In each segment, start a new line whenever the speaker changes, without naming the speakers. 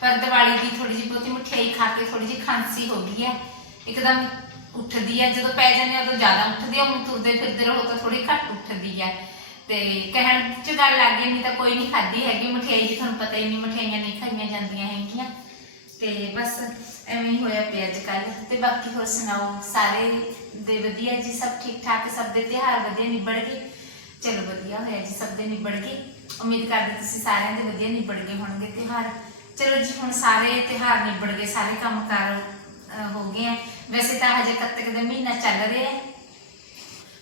ਪਰ ਦੀਵਾਲੀ ਦੀ ਥੋੜੀ ਜਿਹੀ ਬਹੁਤੀ ਮਠਿਆਈ ਖਾ ਕੇ ਥੋੜੀ ਜਿਹੀ ਖਾਂਸੀ ਹੋ ਗਈ ਹੈ। ਇੱਕਦਮ ਉੱਠਦੀ ਹੈ। ਜਦੋਂ ਪੈ ਜਾਂਦੇ ਆ ਉਦੋਂ ਜ਼ਿਆਦਾ ਉੱਠਦੀ ਹੈ ਹੁਣ ਤੁਰਦੇ ਫਿਰਦੇ ਰਹੋ ਤਾਂ ਥੋੜੀ ਘੱਟ ਉੱਠਦੀ ਹੈ। ਤੇ ਕਹਿਣ ਚ ਗੱਲ ਲੱਗ ਗਈ ਨਹੀਂ ਤਾਂ ਕੋਈ ਨਹੀਂ ਖਾਦੀ ਹੈਗੀ ਮਠਿਆਈ ਦੀ, ਤੁਹਾਨੂੰ ਪਤਾ ਹੀ ਨਹੀਂ ਮਠਿਆਈਆਂ ਨਹੀਂ ਖਾਈਆਂ ਜਾਂਦੀਆਂ ਹੈਗੀਆਂ। ਤੇ ਬਸ ਐਵੇਂ ਹੀ ਹੋਇਆ ਪਿਆ ਅੱਜ ਕੱਲ ਤੇ ਬਾਕੀ ਹੋਰ ਸੁਣਾਓ? ਸਾਰੇ ਦੇ ਵਧੀਆ ਜੀ? ਸਭ ਠੀਕ ਠਾਕ? ਸਭ ਦੇ ਤਿਉਹਾਰ ਵਧੀਆ ਨਿਬੜ ਗਏ? ਚਲੋ ਵਧੀਆ ਹੋਇਆ ਜੀ, ਸਭ ਦੇ ਨਿਬੜ ਗਏ। ਉਮੀਦ ਕਰਦੇ ਤੁਸੀਂ ਸਾਰਿਆਂ ਦੇ ਵਧੀਆ ਨਿਬੜ ਗਏ ਹੋਣਗੇ ਤਿਉਹਾਰ। ਚਲੋ ਜੀ ਹੁਣ ਸਾਰੇ ਤਿਉਹਾਰ ਨਿਬੜ ਗਏ ਸਾਰੇ ਕੰਮਕਾਰ ਅਹ, ਹੋ ਗਏ ਆ। ਵੈਸੇ ਤਾਂ ਹਜੇ ਕੱਤਕ ਦਾ ਮਹੀਨਾ ਚੱਲ ਰਿਹਾ ਹੈ।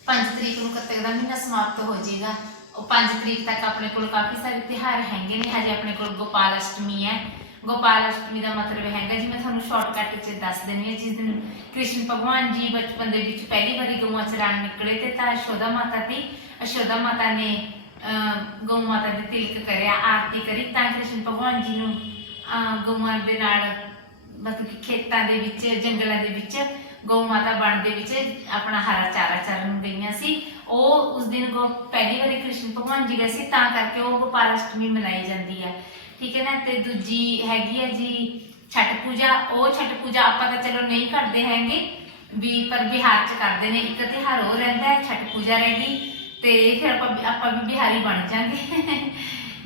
5 ਤਰੀਕ ਨੂੰ ਕੱਤਕ ਦਾ ਮਹੀਨਾ ਸਮਾਪਤ ਹੋ ਜਾਏਗਾ। ਉਹ 5 ਤਰੀਕ ਤੱਕ ਆਪਣੇ ਕੋਲ ਕਾਫੀ ਸਾਰੇ ਤਿਉਹਾਰ ਹੈਗੇ ਨੇ। ਹਜੇ ਆਪਣੇ ਕੋਲ ਗੋਪਾਲ ਅਸ਼ਟਮੀ ਹੈ। ਗੋਪਾਲ ਅਸ਼ਟਮੀ ਦਾ ਮਤਲਬ ਹੈਗਾ ਜੀ ਮੈਂ ਤੁਹਾਨੂੰ ਸ਼ਾਰਟਕਟ ਵਿੱਚ ਦੱਸ ਦਿੰਦੀ ਹਾਂ। ਜਿਸ ਦਿਨ ਕ੍ਰਿਸ਼ਨ ਭਗਵਾਨ ਜੀ ਬਚਪਨ ਦੇ ਵਿੱਚ ਪਹਿਲੀ ਵਾਰੀ ਗਊਆਂ ਚਰਾਉਣ ਨਿਕਲੇ ਤੇ ਤਾਂ ਯਸ਼ੋਦਾ ਮਾਤਾ ਤੇ ਯਸ਼ੋਦਾ ਮਾਤਾ ਨੇ ਅਹ, ਗਊ ਮਾਤਾ ਦੇ ਤਿਲਕ ਕਰਿਆ ਆਰਤੀ ਕਰੀ ਤਾਂ ਕ੍ਰਿਸ਼ਨ ਭਗਵਾਨ ਜੀ ਨੂੰ ਅਹ, ਗਊਆਂ ਦੇ ਨਾਲ ਮਤਲਬ ਕਿ ਖੇਤਾਂ ਦੇ ਵਿੱਚ ਜੰਗਲਾਂ ਦੇ ਵਿੱਚ ਗਊ ਮਾਤਾ ਬਣ ਦੇ ਵਿੱਚ ਆਪਣਾ ਹਰਾ ਚਾਰਾ ਚਰਨ ਗਈਆਂ ਸੀ। ਉਹ ਉਸ ਦਿਨ ਗੋ ਪਹਿਲੀ ਵਾਰੀ ਕ੍ਰਿਸ਼ਨ ਭਗਵਾਨ ਜੀ ਗਏ ਸੀ ਤਾਂ ਕਰਕੇ ਉਹ ਗੋਪਾਲ ਅਸ਼ਟਮੀ ਮਨਾਈ ਜਾਂਦੀ ਹੈ ਠੀਕ ਹੈ ਨਾ? ਤੇ ਦੂਜੀ ਹੈਗੀ ਹੈ ਜੀ ਛਠ ਪੂਜਾ। ਉਹ ਛਠ ਪੂਜਾ ਆਪਾਂ ਤਾਂ ਚਲੋ ਨਹੀਂ ਕਰਦੇ ਹੈਗੇ ਵੀ ਪਰ ਬਿਹਾਰ ਚ ਕਰਦੇ ਨੇ। ਇੱਕ ਤਿਉਹਾਰ ਹੋਰ ਰਹਿੰਦਾ ਹੈ ਛਠ ਪੂਜਾ ਰਹੇਗੀ ਤੇ ਫਿਰ ਆਪਾਂ ਆਪਾਂ ਵੀ ਬਿਹਾਰੀ ਬਣ ਜਾਾਂਗੇ।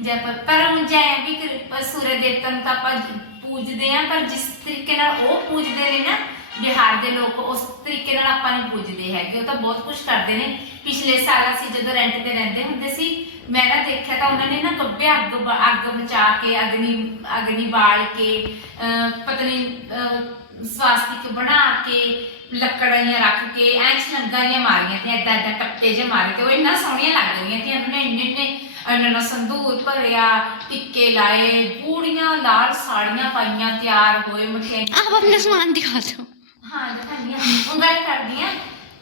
ਜੈਪੁਰ। ਪਰ ਹੁਣ ਜੇ ਵੀ ਕਿ ਸੂਰਜ ਦੇਵਤਾ ਤਾਂ ਆਪਾਂ ਪੂਜਦੇ ਆ, ਪਰ ਜਿਸ ਤਰੀਕੇ ਨਾਲ ਉਹ ਪੂਜਦੇ ਨੇ ਨਾ, ਬਿਹਾਰ ਦੇ ਲੋਕ, ਉਸ ਤਰੀਕੇ ਨਾਲ ਆਪਾਂ ਨਹੀਂ ਪੂਜਦੇ ਹੈਗੇ। ਉਹ ਤਾਂ ਬਹੁਤ ਕੁਝ ਕਰਦੇ ਨੇ। ਪਿਛਲੇ ਸਾਲ ਅਸੀਂ ਜਦੋਂ ਰੈਂਟ ਤੇ ਰਹਿੰਦੇ ਹੁੰਦੇ ਸੀ, ਮੈਂ ਨਾ ਦੇਖਿਆ ਤਾਂ ਉਹਨਾਂ ਨੇ ਨਾ ਗੱਬੇ ਅੱਗ ਅੱਗ ਬਚਾ ਕੇ, ਅਗਨੀ ਅਗਨੀ ਬਾਲ ਕੇ, ਅਹ ਸਵਾਸਤਿਕ ਬਣਾ ਕੇ ਲੱਕੜਾਂ ਰੱਖ ਕੇ, ਐਂ ਛਲੰਗਾਂ ਮਾਰੀਆਂ ਤੇ ਏਦਾਂ ਏਦਾਂ ਟੱਪੇ ਜੇ ਮਾਰੇ ਤੇ ਉਹ ਇੰਨਾ ਸੋਹਣੀਆਂ ਲੱਗ ਰਹੀਆਂ ਤੇ ਉਹਨੇ ਇੰਨੇ ਇੰਨੇ ਅੰਨਣਾ ਸੰਧੂਰ ਭਰਿਆ ਟਿੱਕੇ ਲਾਏ ਪੂੜੀਆਂ ਲਾਲ ਸਾੜੀਆਂ ਪਾਈਆਂ ਤਿਆਰ ਹੋਏ ਮਠਿਆਈਆਂ
ਆਪ ਆਪਣਾ ਸਮਾਨ ਦਿਖਾ ਦਿਓ
ਹਾਂ ਦਿਖਾਉਂਦੀ ਹਾਂ। ਉਹ ਗੱਲ ਕਰਦੀ ਹਾਂ।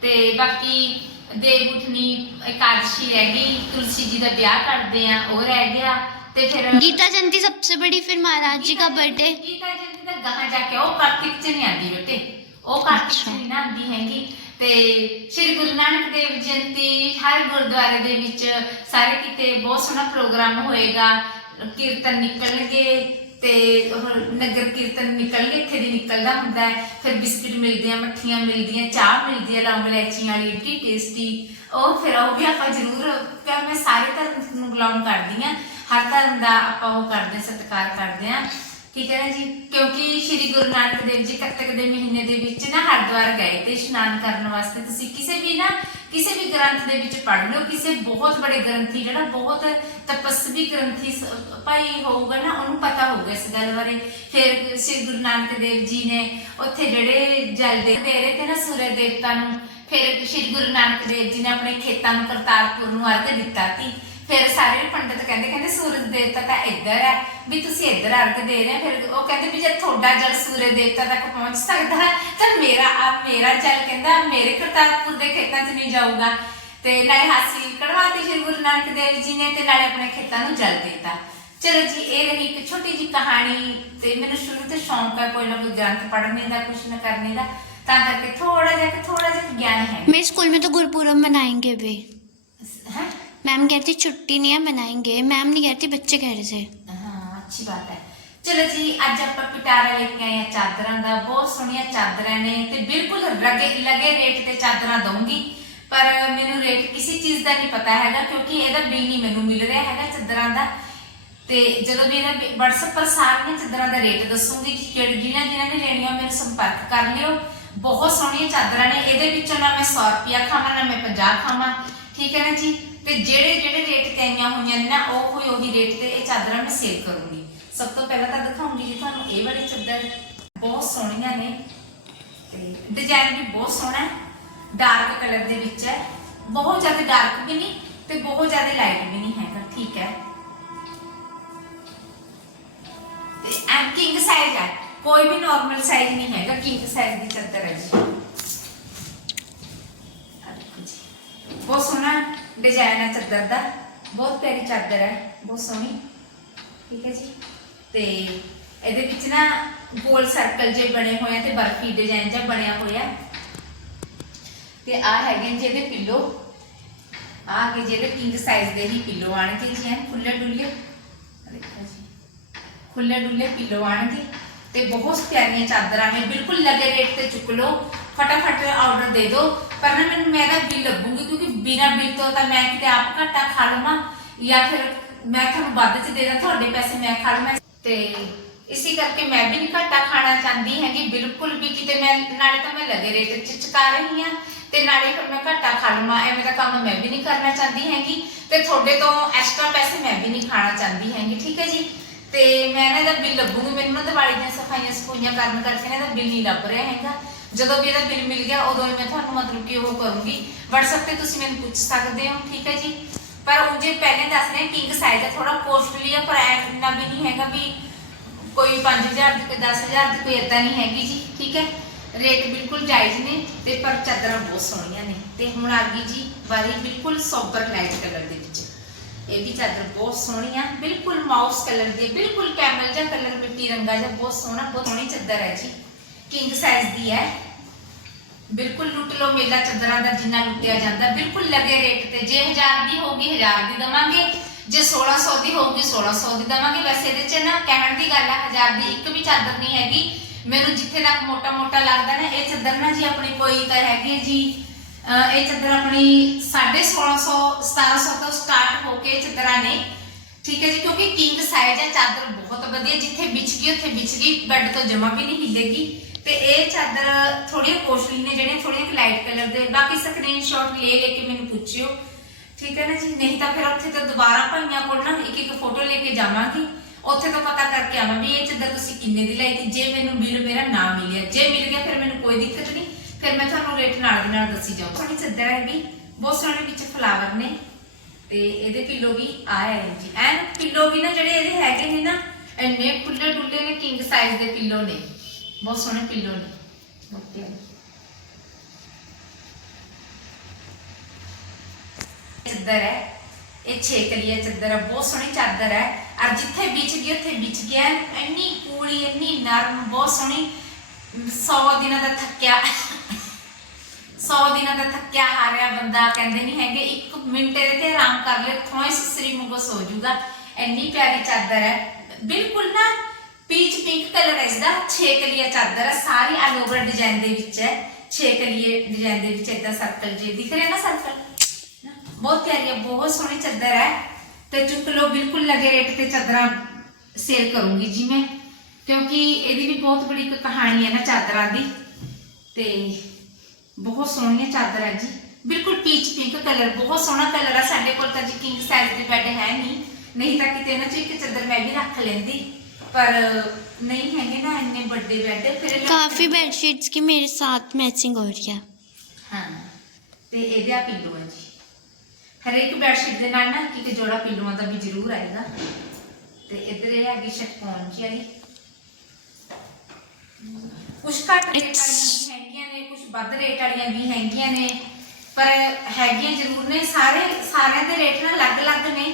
ਤੇ ਬਾਕੀ ਦੇਵਉਠਨੀ ਇਕਾदशी ਰਹਿ ਗਈ। ਤੁਲਸੀ ਜੀ ਦਾ ਵਿਆਹ ਕਰਦੇ ਆ ਉਹ ਰਹਿ ਗਿਆ। ਤੇ ਫਿਰ
गीता जयंती सबसे बड़ी फिर महाराज जी का बर्थडे
गीता जयंती तक कहाँ जाके वो कार्तिक से नहीं आती बेटे वो कार्तिक से अच्छा।
नहीं
ना आती है कि ਤੇ ਸ੍ਰੀ ਗੁਰੂ ਨਾਨਕ ਦੇਵ ਜਯੰਤੀ ਹਰ ਗੁਰਦੁਆਰੇ ਦੇ ਵਿੱਚ ਸਾਰੇ ਕਿਤੇ ਬਹੁਤ ਸੋਹਣਾ ਪ੍ਰੋਗਰਾਮ ਹੋਏਗਾ। ਕੀਰਤਨ ਨਿਕਲਣਗੇ ਤੇ ਨਗਰ ਕੀਰਤਨ ਨਿਕਲਣਗੇ ਇੱਥੇ ਦੀ ਨਿਕਲਦਾ ਹੁੰਦਾ ਹੈ। ਫਿਰ ਬਿਸਕਿਟ ਮਿਲਦੇ ਆ ਮੱਠੀਆਂ ਮਿਲਦੀਆਂ ਚਾਹ ਮਿਲਦੀ ਹੈ ਲੌਂਗ ਇਲਾਇਚੀਆਂ ਵਾਲੀ ਏਡੀ ਟੇਸਟੀ ਉਹ ਫਿਰ ਉਹ ਵੀ ਆਪਾਂ ਜ਼ਰੂਰ ਕਿ ਮੈਂ ਸਾਰੇ ਧਰਮ ਨੂੰ ਬਿਲੋਂਗ ਕਰਦੀ ਆ ਹਰ ਧਰਮ ਦਾ ਆਪਾਂ ਉਹ ਕਰਦੇ ਹਾਂ, ਸਤਿਕਾਰ ਕਰਦੇ ਆ ਠੀਕ ਹੈ ਨਾ ਜੀ? ਕਿਉਂਕਿ ਸ੍ਰੀ ਗੁਰੂ ਨਾਨਕ ਦੇਵ ਜੀ ਕੱਤਕ ਦੇ ਮਹੀਨੇ ਦੇ ਵਿੱਚ ਨਾ ਹਰਿਦੁਆਰ ਗਏ ਤੇ ਇਸ਼ਨਾਨ ਕਰਨ ਵਾਸਤੇ ਤੁਸੀਂ ਕਿਸੇ ਵੀ ਨਾ, ਕਿਸੇ ਵੀ ਗ੍ਰੰਥ ਦੇ ਵਿੱਚ ਪੜ੍ਹ ਲਓ। ਕਿਸੇ ਬਹੁਤ ਬੜੇ ਗ੍ਰੰਥੀ, ਜਿਹੜਾ ਬਹੁਤ ਤਪਸਵੀ ਗ੍ਰੰਥੀ ਭਾਈ ਹੋਊਗਾ ਨਾ, ਉਹਨੂੰ ਪਤਾ ਹੋਊਗਾ ਇਸ ਗੱਲ ਬਾਰੇ। ਫਿਰ ਸ੍ਰੀ ਗੁਰੂ ਨਾਨਕ ਦੇਵ ਜੀ ਨੇ ਉੱਥੇ ਜਿਹੜੇ ਜਲ ਦੇ ਤੇ ਨਾ ਸੂਰਜ ਦੇਵਤਾ ਨੂੰ, ਫਿਰ ਸ੍ਰੀ ਗੁਰੂ ਨਾਨਕ ਦੇਵ ਜੀ ਨੇ ਆਪਣੇ ਖੇਤਾਂ ਨੂੰ ਕਰਤਾਰਪੁਰ ਨੂੰ ਅਰਗ ਦਿੱਤਾ ਸੀ। ਫਿਰ ਸਾਰੇ ਪੰਡਤ ਕਹਿੰਦੇ ਕਹਿੰਦੇ ਸੂਰਜ ਦੇਵਤਾ ਤਾਂ ਇੱਧਰ ਹੈ ਵੀ ਤੁਸੀਂ ਇੱਧਰ ਅਰਗ ਦੇ ਰਹੇ ਹੋ। ਫਿਰ ਉਹ ਕਹਿੰਦੇ ਵੀ ਜੇ ਤੁਹਾਡਾ ਜਲ ਸੂਰਜ ਦੇਵਤਾ ਤੱਕ ਪਹੁੰਚ ਸਕਦਾ ਹੈ ਤਾਂ ਮੇਰਾ ਆ ਮੇਰਾ ਜਲ ਕਹਿੰਦਾ ਮੇਰੇ ਕਰਤਾਰਪੁਰ ਦੇ ਖੇਤਾਂ 'ਚ ਨਹੀਂ ਜਾਊਗਾ ਤੇ ਨਾਲੇ ਹਾਸੀ ਕਢਵਾਤੀ ਸ਼੍ਰੀ ਗੁਰੂ ਨਾਨਕ ਦੇਵ ਜੀ ਨੇ ਤੇ ਨਾਲੇ ਆਪਣੇ ਖੇਤਾਂ ਨੂੰ ਜਲ ਦਿੱਤਾ ਚਲੋ ਜੀ ਇਹ ਰਹੀ ਇੱਕ ਛੋਟੀ ਜੀ ਕਹਾਣੀ ਤੇ ਮੈਨੂੰ ਸ਼ੁਰੂ ਤੋਂ ਸ਼ੌਂਕ ਹੈ ਕੋਈ ਨਾ ਕੋਈ ਗ੍ਰੰਥ ਪੜ੍ਹਨੇ ਦਾ ਕੁਛ ਨਾ ਕਰਨੇ ਦਾ ਤਾਂ ਕਰਕੇ ਥੋੜਾ ਜਿਹਾ ਥੋੜਾ ਜਿਹਾ ਗਿਆਨ ਹੈ
मेरे स्कूल में तो गुरपुरब मनाएंगे भी
ਹੈ
मैम कहती छुट्टी नहीं है मनाएंगे मैम नहीं कहती बच्चे कह रहे थे
ਹਾਂ ਅੱਛੀ ਬਾਤ ਹੈ ਚਲੋ ਜੀ ਅੱਜ ਆਪਾਂ ਪਿਟਾਰਾ ਲੈ ਕੇ ਆਏ ਹਾਂ ਚਾਦਰਾਂ ਦਾ ਬਹੁਤ ਸੋਹਣੀਆਂ ਚਾਦਰਾਂ ਨੇ ਤੇ ਬਿਲਕੁਲ ਲਗੇ ਲਗੇ ਰੇਟ ਤੇ ਚਾਦਰਾਂ ਦਊਂਗੀ ਪਰ ਮੈਨੂੰ ਰੇਟ ਕਿਸੇ ਚੀਜ਼ ਦਾ ਨਹੀਂ ਪਤਾ ਹੈਗਾ ਕਿਉਂਕਿ ਇਹਦਾ ਬਿੱਲ ਨਹੀਂ ਮੈਨੂੰ ਮਿਲ ਰਿਹਾ ਹੈਗਾ ਚਾਦਰਾਂ ਦਾ ਤੇ ਜਦੋਂ ਵੀ ਇਹਦਾ WhatsApp ਪਰ ਸਾਰੀਆਂ ਚਾਦਰਾਂ ਦਾ ਰੇਟ ਦੱਸੂਗੀ ਕਿ ਕਿਹੜੀ ਜਿਹਨਾਂ ਜਿਹਨਾਂ ਨੇ ਲੈਣੀਆਂ ਮੇਰੇ ਸੰਪਰਕ ਕਰ ਲਿਓ ਬਹੁਤ ਸੋਹਣੀਆਂ ਚਾਦਰਾਂ ਨੇ ਇਹਦੇ ਵਿੱਚੋਂ ਨਾ ਮੈਂ 100 ਰੁਪਿਆ ਖਾਵਾਂ ਨਾ ਮੈਂ 50 ਖਾਵਾਂ ਠੀਕ ਹੈ ਨਾ ਜੀ ਤੇ ਜਿਹੜੇ ਜਿਹੜੇ ਰੇਟ ਤੇ ਹੋਈਆਂ ਨੇ ਨਾ, ਉਹ ਕੋਈ ਉਹੀ ਰੇਟ ਤੇ ਇਹ ਚਾਦਰਾਂ ਮੈਂ ਸੇਲ ਕਰੂੰਗੀ। ਸਭ ਤੋਂ ਪਹਿਲਾਂ ਤਾਂ ਦਿਖਾਉਂਗੀ ਜੀ ਤੁਹਾਨੂੰ, ਇਹ ਵਾਲੀ ਚਾਦਰ ਬਹੁਤ ਸੋਹਣੀਆਂ ਨੇ। ਤੇ ਡਿਜ਼ਾਈਨ ਵੀ ਬਹੁਤ ਸੋਹਣਾ ਹੈ। ਡਾਰਕ ਕਲਰ ਦੇ ਵਿੱਚ ਹੈ। ਬਹੁਤ ਜ਼ਿਆਦਾ ਡਾਰਕ ਵੀ ਨਹੀਂ ਤੇ ਬਹੁਤ ਜ਼ਿਆਦਾ ਲਾਈਟ ਵੀ ਨਹੀਂ ਹੈਗਾ, ਠੀਕ ਹੈ। ਤੇ ਐਮ ਕਿੰਗ ਸਾਈਜ਼ ਹੈ। ਕੋਈ ਵੀ ਨਾਰਮਲ ਸਾਈਜ਼ ਨਹੀਂ ਹੈਗਾ ਕਿੰਗ ਸਾਈਜ਼ ਦੀ ਚਾਦਰ ਹੈ ਜੀ। ਬਹੁਤ ਸੋਹਣਾ ਡਿਜ਼ਾਈਨ ਹੈ ਚਾਦਰ ਦਾ ਬਹੁਤ ਪਿਆਰੀ ਚਾਦਰ ਹੈ, ਬਹੁਤ ਸੋਹਣੀ। ਠੀਕ ਹੈ ਜੀ? ਤੇ ਇਹਦੇ ਵਿੱਚ ਨਾ ਗੋਲ ਸਰਕਲ ਜੇ ਬਣੇ ਹੋਏ ਆ ਤੇ ਬਰਫੀ ਡਿਜ਼ਾਈਨ ਜਿਹਾ ਬਣਿਆ ਹੋਇਆ। ਤੇ ਆ ਹੈਗੇ ਨੇ ਇਹਦੇ ਪਿੱਲੋ ਆ ਕੇ ਜਿਹਦੇ ਕਿੰਗ ਸਾਈਜ਼ ਦੇ ਹੀ ਪਿੱਲੋ ਆਣਗੇ ਜੀ ਐਨ ਖੁੱਲੇ ਡੁੱਲੇ ਆਹ ਦੇਖੋ ਜੀ। ਖੁੱਲੇ ਡੁੱਲੇ ਪਿੱਲੋ ਆਣਗੇ ਤੇ ਬਹੁਤ ਪਿਆਰੀਆਂ ਚਾਦਰਾਂ ਨੇ, ਬਿਲਕੁਲ ਲਗੇ ਰੇਟ ਤੇ ਚੁੱਕ ਲਓ। ਫਟਾਫਟ ਆਰਡਰ ਦੇ ਦਿਓ। ਪਰ ਨਾ ਮੈਨੂੰ ਮੈਂ ਮੇਰਾ ਬਿੱਲ ਲੱਗੂਗੀ ਬਿਨਾ ਬਿੱਲ ਤੋਂ ਤਾਂ ਮੈਂ ਕਿਤੇ ਆਪ ਘਾਟਾ ਖਾ ਲਵਾਂ ਜਾਂ ਫਿਰ ਮੈਂ ਤੁਹਾਨੂੰ ਵੱਧ ਚ ਦੇ ਦਾਂ, ਤੁਹਾਡੇ ਪੈਸੇ ਮੈਂ ਖਾ ਲਵਾਂ। ਤੇ ਇਸੇ ਕਰਕੇ ਮੈਂ ਵੀ ਨਹੀਂ ਘਾਟਾ ਖਾਣਾ ਚਾਹੁੰਦੀ ਹੈਗੀ, ਬਿਲਕੁਲ ਵੀ ਕਿਤੇ ਮੈਂ, ਨਾਲੇ ਤਾਂ ਮੈਂ ਲਗੇ ਰੇਟ ਚ ਰਹੀ ਹਾਂ, ਤੇ ਨਾਲੇ ਫਿਰ ਮੈਂ ਘਾਟਾ ਖਾ ਲਵਾਂ, ਐਵੇਂ ਦਾ ਕੰਮ ਮੈਂ ਵੀ ਨਹੀਂ ਕਰਨਾ ਚਾਹੁੰਦੀ ਹੈਗੀ, ਤੇ ਤੁਹਾਡੇ ਤੋਂ ਐਕਸਟਰਾ ਪੈਸੇ ਮੈਂ ਵੀ ਨਹੀਂ ਖਾਣਾ ਚਾਹੁੰਦੀ ਹੈਗੀ, ਠੀਕ ਹੈ ਜੀ? ਤੇ ਮੈਂ ਨਾ ਇਹਦਾ ਬਿੱਲ ਲੱਗੂਗੀ ਮੈਨੂੰ ਨਾ ਦੀਵਾਲੀ ਦੀਆਂ ਸਫਾਈਆਂ ਸਫੂਈਆਂ ਕਰਨ ਕਰਕੇ ਨਾ ਇਹਦਾ ਬਿੱਲ ਨਹੀਂ ਲੱਭ ਰਿਹਾ ਹੈਗਾ। ਜਦੋਂ ਵੀ ਇਹਦਾ ਬਿੱਲ ਮਿਲ ਗਿਆ, ਉਦੋਂ ਹੀ ਮੈਂ ਤੁਹਾਨੂੰ ਮਤਲਬ ਕਿ ਉਹ ਕਰੂੰਗੀ। WhatsApp ਤੇ ਤੁਸੀਂ ਮੈਨੂੰ ਪੁੱਛ ਸਕਦੇ ਹੋ, ਠੀਕ ਹੈ ਜੀ? ਪਰ ਉਹ ਜੇ ਪਹਿਲੇ ਦੱਸ ਰਹੇ ਕਿੰਗ ਸਾਈਜ਼ ਹੈ ਥੋੜਾ ਕੋਸਟਲੀ ਹੈ ਪਰ ਐ ਵੀ ਨਹੀਂ ਹੈਗਾ ਵੀ ਕੋਈ 5000 ਦੀ, ਕੋਈ 10000 ਦੀ, ਕੋਈ ਇਦਾਂ ਨਹੀਂ ਹੈਗੀ ਜੀ, ਠੀਕ ਹੈ? ਰੇਟ ਬਿਲਕੁਲ ਜਾਇਜ਼ ਨੇ ਤੇ ਪਰ ਚਾਦਰਾਂ ਬਹੁਤ ਸੋਹਣੀਆਂ ਨੇ। ਤੇ ਹੁਣ ਆ ਗਈ ਜੀ ਵਾਰੀ ਬਿਲਕੁਲ ਸੋਬਰ ਲਾਈਟ ਕਲਰ ਦੇ ਵਿੱਚ। ਇਹ ਵੀ ਚਾਦਰ ਬਹੁਤ ਸੋਹਣੀ ਆ, ਬਿਲਕੁਲ ਮਾਊਸ ਕਲਰ ਦੀ, ਬਿਲਕੁਲ ਕੈਮਲ ਜਿਹਾ ਕਲਰ ਮਿੱਟੀ ਰੰਗਾ ਜਿਹਾ ਬਹੁਤ ਸੋਹਣਾ, ਬਹੁਤ ਸੋਹਣੀ ਚਾਦਰ ਹੈ ਜੀ। ਕਿੰਗ ਸਾਈਜ਼ ਦੀ ਹੈ। ਬਿਲਕੁਲ ਲੁੱਟ ਲੋ ਮੇਲਾ ਚਾਦਰਾਂ ਦਾ ਜਿੰਨਾ ਲੁੱਟਿਆ ਜਾਂਦਾ, ਬਿਲਕੁਲ ਲੱਗੇ ਰੇਟ ਤੇ। ਜੇ 1000 ਦੀ ਹੋਊਗੀ 1000 ਦੀ ਦਵਾਂਗੇ। ਜੇ 1600 ਦੀ ਹੋਊਗੀ 1600 ਦੀ ਦਵਾਂਗੇ। ਵੈਸੇ ਇਹਦੇ ਚ ਨਾ ਕਹਿਣ ਦੀ ਗੱਲ ਹੈ 1000 ਦੀ ਇੱਕ ਵੀ ਚਾਦਰ ਨਹੀਂ ਹੈਗੀ। ਮੈਨੂੰ ਜਿੱਥੇ ਤੱਕ ਮੋਟਾ ਮੋਟਾ ਲੱਗਦਾ ਨਾ, ਇਹ ਚਾਦਰ ਨਾ ਜੀ ਆਪਣੀ ਕੋਈ ਤਾਂ ਹੈਗੀ ਜੀ ਇਹ ਚਾਦਰ ਆਪਣੀ 1650 1700 ਤੋਂ ਸਟਾਰਟ ਹੋ ਕੇ ਚਾਦਰਾਂ ਨੇ। ਠੀਕ ਹੈ ਜੀ, ਕਿਉਂਕਿ ਕਿੰਗ ਸਾਈਜ਼ ਹੈ ਚਾਦਰ ਬਹੁਤ ਵਧੀਆ। ਜਿੱਥੇ ਵਿਛ ਗਈ, ਉੱਥੇ ਵਿਛ ਗਈ ਬੈੱਡ ਤੋਂ ਜਮਾ ਵੀ ਨਹੀਂ ਹਿੱਲੇਗੀ। ਤੇ ਇਹ ਚਾਦਰ ਥੋੜੀਆਂ ਕੋਸਟਲੀ ਨੇ ਜਿਹੜੀਆਂ ਥੋੜੀਆਂ ਲਾਈਟ ਕਲਰ ਦੇ। ਬਾਕੀ ਸਕਰੀਨਸ਼ਾਟ ਲੈ ਲੈ ਕੇ ਮੈਨੂੰ ਪੁੱਛਿਓ। ਠੀਕ ਹੈ ਨਾ ਜੀ? ਨਹੀਂ ਤਾਂ ਫਿਰ ਉੱਥੇ ਤਾਂ ਦੁਬਾਰਾ ਭਾਈਆਂ ਕੋਲ ਨਾ ਇੱਕ ਇੱਕ ਫੋਟੋ ਲੈ ਕੇ ਜਾਵਾਂਗੀ। ਉੱਥੇ ਤੋਂ ਪਤਾ ਕਰਕੇ ਆਵਾਂ ਵੀ ਇਹ ਚਾਦਰ ਤੁਸੀਂ ਕਿੰਨੇ ਦੀ ਲਈ ਤੇ। ਜੇ ਮੈਨੂੰ ਬਿੱਲ ਮੇਰਾ ਨਾ ਮਿਲਿਆ। ਜੇ ਮਿਲ ਗਿਆ ਫਿਰ ਮੈਨੂੰ ਕੋਈ ਦਿੱਕਤ ਨਹੀਂ। ਫਿਰ ਮੈਂ ਤੁਹਾਨੂੰ ਰੇਟ ਨਾਲ ਦੀ ਨਾਲ ਦੱਸੀ ਜਾਊਂ। ਥੋੜੀ ਚਾਦਰ ਹੈਗੀ ਬਹੁਤ ਸੋਹਣੇ ਵਿੱਚ ਫਲਾਵਰ ਨੇ। ਤੇ ਇਹਦੇ ਪਿੱਲੋ ਵੀ ਆਇਆ ਹੈ ਜੀ। ਐਨ ਪਿੱਲੋ ਵੀ ਨਾ ਜਿਹੜੇ ਇਹਦੇ ਹੈਗੇ ਨੇ ਨਾ, ਇੰਨੇ ਖੁੱਲੇ ਡੁੱਲੇ ਨੇ ਕਿੰਗ ਸਾਈਜ਼ ਦੇ ਪਿੱਲੋ ਨੇ। ਬਹੁਤ ਸੋਹਣੇ ਪਿੱਲੋ ਨੇ ਬਹੁਤ ਪਿਆਰੇ ਚਾਦਰ ਹੈ ਇਹ ਛੇ ਕਲੀਆ ਹੈ ਬਹੁਤ ਸੋਹਣੀ ਚਾਦਰ ਹੈ ਔਰ ਜਿੱਥੇ ਵਿਛ ਗਈ ਉੱਥੇ ਵਿਛ ਗਿਆ ਇੰਨੀ ਕੂੜੀ ਇੰਨੀ ਨਰਮ ਬਹੁਤ ਸੋਹਣੀ 100 ਦਿਨਾਂ ਦਾ ਥੱਕਿਆ 100 ਦਿਨਾਂ ਦਾ ਥੱਕਿਆ ਹਾਰਿਆ ਬੰਦਾ ਕਹਿੰਦੇ ਨਹੀਂ ਹੈਗੇ ਇੱਕ ਮਿੰਟ ਇਹਦੇ ਤੇ ਆਰਾਮ ਕਰ ਲੈ ਥੋੜੀ ਸਸਰੀ ਮੁਗੋ ਸੋ ਜਾਊਗਾ ਇੰਨੀ ਪਿਆਰੀ ਚਾਦਰ ਹੈ ਬਿਲਕੁਲ ਨਾ ਪੀਚ ਪਿੰਕ ਕਲਰ ਹੈ ਇਸਦਾ, ਛੇ ਕਲੀਆ ਚਾਦਰ ਹੈ, ਸਾਰੀ ਆਲ ਓਵਰ ਡਿਜ਼ਾਈਨ ਦੇ ਵਿੱਚ ਹੈ। ਛੇ ਕਲੀਏ ਡਿਜ਼ਾਈਨ ਦੇ ਵਿੱਚ ਇਦਾਂ ਸਰਕਲ ਜੇ ਦਿਖ ਰਿਹਾ ਨਾ ਸਰਕਲ ਬਹੁਤ ਪਿਆਰੀ ਹੈ ਬਹੁਤ ਸੋਹਣੀ ਚਾਦਰ ਹੈ। ਤੇ ਚੁੱਕ ਲਓ, ਬਿਲਕੁਲ ਲਗੇ ਰੇਟ ਤੇ ਚਾਦਰਾਂ ਸੇਲ ਕਰੂੰਗੀ ਜੀ ਮੈਂ। ਕਿਉਂਕਿ ਇਹਦੀ ਵੀ ਬਹੁਤ ਬੜੀ ਇੱਕ ਕਹਾਣੀ ਹੈ ਨਾ ਚਾਦਰਾਂ ਦੀ। ਤੇ ਬਹੁਤ ਸੋਹਣੀ ਚਾਦਰ ਹੈ ਜੀ। ਬਿਲਕੁਲ ਪੀਚ ਪਿੰਕ ਕਲਰ ਬਹੁਤ ਸੋਹਣਾ ਕਲਰ ਹੈ ਸਾਡੇ ਕੋਲ ਤਾਂ ਜੀ ਕਿੰਗ ਸਾਈਜ਼ ਦੇ ਬੈੱਡ ਹੈ ਨਹੀਂ। ਨਹੀਂ ਤਾਂ ਕਿਤੇ ਨਾ ਜੀ ਇੱਕ ਚਾਦਰ ਮੈਂ ਵੀ ਰੱਖ ਲੈਂਦੀ। ਪਰ ਨਹੀਂ ਹੈਗੇ ਨਾ ਇੰਨੇ ਵੱਡੇ ਬੈੱਡ ਫਿਰ ਇਹ
काफ़ी बेडशीट्स की मेरे साथ मैचिंग हो रही है
ਹਾਂ ਤੇ ਇਹਦੇ ਆ ਪਿੱਲੋ ਹੈ ਜੀ ਹਰੇਕ ਬੈਡਸ਼ੀਟ ਦੇ ਨਾਲ ਨਾ ਇੱਕ ਇੱਕ ਜੋੜਾ ਪਿੱਲੋਆਂ ਦਾ ਵੀ ਜ਼ਰੂਰ ਆਏਗਾ ਤੇ ਇੱਧਰ ਇਹ ਹੈਗੀ ਸ਼ਟਕੌਨ ਜੀ ਵਾਲੀ ਕੁਝ ਘੱਟ ਰੇਟ
It's-
ਵਾਲੀਆਂ ਵੀ ਹੈਗੀਆਂ ਨੇ ਕੁਝ ਵੱਧ ਰੇਟ ਵਾਲੀਆਂ ਵੀ ਹੈਗੀਆਂ ਨੇ ਪਰ ਹੈਗੀਆਂ ਜ਼ਰੂਰ ਨੇ ਸਾਰੇ ਸਾਰਿਆਂ ਦੇ ਰੇਟ ਨਾ ਅਲੱਗ-ਅਲੱਗ ਨੇ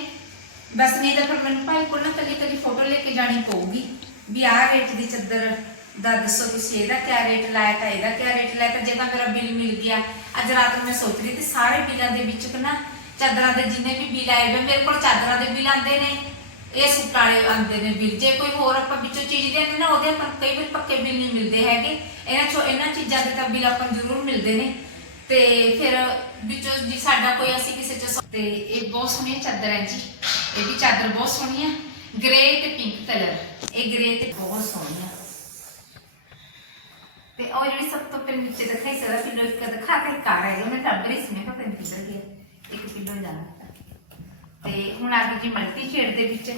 ਬਸ ਨਹੀਂ ਤਾਂ ਫਿਰ ਮੈਨੂੰ ਭਾਈ ਕੋਲ ਨਾ ਕੱਲੀ ਕੱਲੀ ਫੋਟੋ ਲੈ ਕੇ ਜਾਣੀ ਪਊਗੀ। ਵੀ ਆਹ ਰੇਟ ਦੀ ਚੱਦਰ ਦਾ ਦੱਸੋ ਤੁਸੀਂ, ਇਹਦਾ ਕਿਆ ਰੇਟ ਲਾਇਆ ਤਾਂ, ਇਹਦਾ ਕਿਆ ਰੇਟ ਲਾਇਆ ਤਾਂ, ਜੇ ਤਾਂ ਮੇਰਾ ਬਿੱਲ ਮਿਲ ਗਿਆ। ਅੱਜ ਰਾਤ ਨੂੰ ਮੈਂ ਸੋਚ ਰਹੀ ਤੇ ਸਾਰੇ ਬਿੱਲਾਂ ਦੇ ਵਿੱਚ ਨਾ ਚਾਦਰਾਂ ਦੇ ਜਿੰਨੇ ਵੀ ਬਿੱਲ ਆਏ ਵੇ ਮੇਰੇ ਕੋਲ ਚਾਦਰਾਂ ਦੇ ਬਿੱਲ ਆਉਂਦੇ ਨੇ, ਇਹ ਸੂਟ ਵਾਲੇ ਨੇ ਬਿੱਲ ਜੇ ਕੋਈ ਹੋਰ ਆਪਾਂ ਵਿੱਚੋਂ ਚੀਜ਼ ਦੇ ਨਾ, ਉਹਦੇ ਆਪਾਂ ਕਈ ਵਾਰ ਪੱਕੇ ਬਿੱਲ ਨਹੀਂ ਮਿਲਦੇ ਹੈਗੇ। ਇਹਨਾਂ ਚੋਂ, ਇਹਨਾਂ ਚੀਜ਼ਾਂ ਦੇ ਤਾਂ ਬਿੱਲ ਆਪਾਂ ਜ਼ਰੂਰ ਮਿਲਦੇ ਨੇ। ਤੇ ਫਿਰ ਵਿੱਚੋਂ ਜੀ ਸਾਡਾ ਕੋਈ, ਅਸੀਂ ਕਿਸੇ ਚ ਤੇ ਇਹ ਬਹੁਤ ਸੋਹਣੀ ਚਾਦਰ ਹੈ ਜੀ। ਇਹਦੀ ਚਾਦਰ ਬਹੁਤ ਸੋਹਣੀ ਹੈ। ਗ੍ਰੇ ਤੇ ਪਿੰਕ ਕਲਰ ਇਹ ਗ੍ਰੇ ਤੇ ਬਹੁਤ ਸੋਹਣੀ ਹੈ। ਤੇ ਉਹ ਜਿਹੜੀ ਸਭ ਤੋਂ ਪਹਿਲੇ ਨੀਚੇ ਦਿਖਾਈ ਸਦਾ ਪਿੱਲੋ ਇੱਕ ਦਿਖਾ ਕੇ ਕਾਰ ਹੈ। ਉਹਨੇ ਤਾਂ ਬੜੀ ਸੀ ਪਤਾ ਨਹੀਂ ਕਿੱਧਰ ਗਿਆ ਇੱਕ ਪਿੱਲੋ ਜਾਣਾ ਤੇ ਹੁਣ ਆ ਗਈ ਜੀ ਮਲਟੀ ਸ਼ੇਡ ਦੇ ਵਿੱਚ।